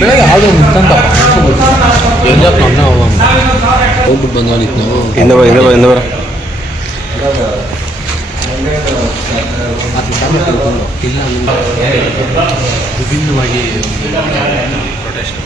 ಬೆಳಗ್ಗೆ ಯಾವುದು ತಂದ ಹೋಗ್ಬಿಟ್ಟು ಬಂದಿತ್ತು ನಾವು ಹಿಂದೆ ಬರ ಇಲ್ಲ ವಿಭಿನ್ನವಾಗಿ ಪ್ರೊಟೆಸ್ಟ್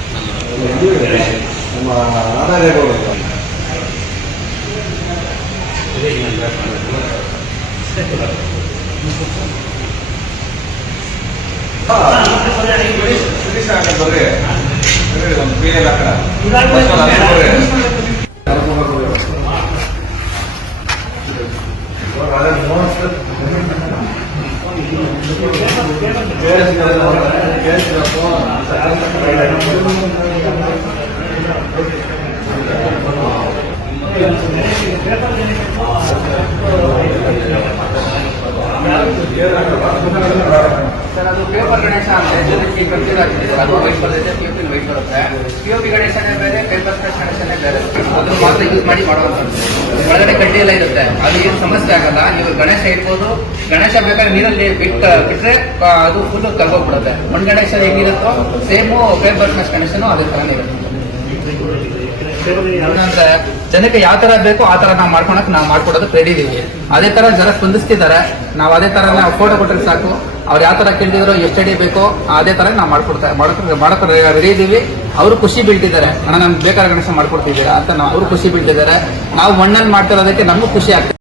ಸರ್ ಅದು ಪೇಪರ್ ಗಣೇಶ ಅಂದರೆ ಜನಕ್ಕೆ ಕಲ್ತಿರಾಗ್ತಿದೆ ಅದು ವೈಟ್ ಬರ್ತೈತೆ ಪಿ ವೈಟ್ ಬರುತ್ತೆ ಪಿ ಗಣೇಶನೇ ಬೇರೆ ಪೇಪರ್ ಗಣೇಶನೇ ಬೇರೆ ಅದನ್ನು ಮಾತ್ರ ಯೂಸ್ ಮಾಡಿ ಮಾಡೋವಂಥದ್ದು ಒಳಗಡೆ ಕಡ್ಡಿ ಎಲ್ಲ ಇರುತ್ತೆ ಅದು ಏನು ಸಮಸ್ಯೆ ಆಗಲ್ಲ ನೀವು ಗಣೇಶ ಇರ್ಬೋದು ಗಣೇಶ ಬೇಕಾದ್ರೆ ನೀರಲ್ಲಿ ಬಿಟ್ಟರೆ ಅದು ಫುಲ್ ಕರ್ಗೋಗ್ಬಿಡುತ್ತೆ ಒಂದು ಗಣೇಶ ಹೇಗಿರುತ್ತೋ ಸೇಮು ಪೇಪರ್ ಗಣೇಶನೂ ಅದೇ ಥರನೇ ಇರುತ್ತೆ. ಏನಂದ್ರೆ ಜನಕ್ಕೆ ಯಾವ ತರ ಬೇಕೋ ಆ ತರ ನಾವು ಮಾಡ್ಕೊಡೋದಕ್ಕೆ ರೆಡಿ ಇದೀವಿ. ಅದೇ ತರ ಜನ ಸ್ಪಂದಿಸ್ತಿದ್ದಾರೆ. ನಾವು ಅದೇ ತರ ನಾವು ಫೋಟೋ ಕೊಟ್ಟರೆ ಸಾಕು, ಅವ್ರು ಯಾವ ತರ ಕೇಳಿದ್ರು ಎಷ್ಟು ಅಡಿ ಬೇಕೋ ಅದೇ ತರ ನಾವು ಮಾಡಕ್ಕೆ ರೆಡಿ ಇದೀವಿ. ಅವರು ಖುಷಿ ಬೀಳ್ತಿದ್ದಾರೆ, ಅಣ್ಣ ನಮ್ಗೆ ಬೇಕಾದ ಗಣೇಶ ಮಾಡ್ಕೊಡ್ತಿದ್ದೀರಾ ಅಂತ ಅವರು ಖುಷಿ ಬೀಳ್ತಿದ್ದಾರೆ. ನಾವು ಮಣ್ಣಲ್ಲಿ ಮಾಡ್ತಿರೋದಕ್ಕೆ ನಮಗೂ ಖುಷಿ ಆಗ್ತದೆ.